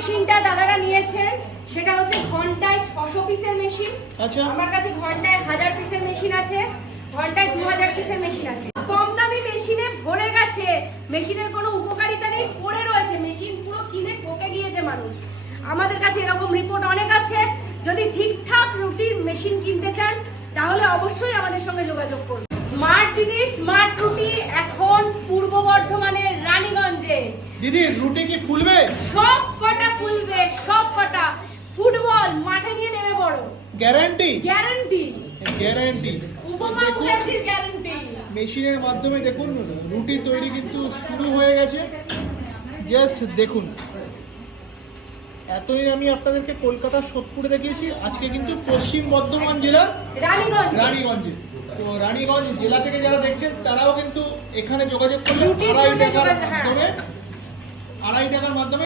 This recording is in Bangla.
মেশিনটা দাদারা নিয়েছেন সেটা হচ্ছে ঘন্টায় 600 পিসের মেশিন। আচ্ছা, আমার কাছে ঘন্টায় 1000 পিসের মেশিন আছে, ঘন্টায় 2000 পিসের মেশিন আছে। কম দামি মেশিনে ভরে গেছে, মেশিনের কোনো উপকারিতা নেই, পড়ে রয়েছে, মেশিন পুরো কিনে ঠকে গিয়েছে মানুষ। আমাদের কাছে এরকম রিপোর্ট অনেক আছে। যদি ঠিকঠাক রুটির মেশিন কিনতে চান তাহলে অবশ্যই আমাদের সঙ্গে যোগাযোগ করুন। স্মার্ট দিদি স্মার্ট রুটি এখন পূর্ব বর্ধমানের রানীগঞ্জে। দিদি রুটি কি ফুলবে? সব কটা ফুলবে, সব কটা। ফুটবল মাঠে নিয়ে নেমে বড় গ্যারান্টি? Guarantee, guarantee. উপমা মুখার্জির গ্যারান্টি। মেশিনের মাধ্যমে দেখুন রুটি তৈরি কিন্তু শুরু হয়ে গেছে। জাস্ট দেখুন, এতই আমি আপনাদেরকে কলকাতার সোদপুরে দেখিয়েছি, আজকে কিন্তু পশ্চিম বর্ধমান জেলার রানীগঞ্জে। তো রানীগঞ্জ জেলা থেকে যারা দেখছেন তারাও কিন্তু এখানে যোগাযোগ করলে রুটির জন্য যোগাযোগ, হ্যাঁ। 2.5 টাকার মাধ্যমে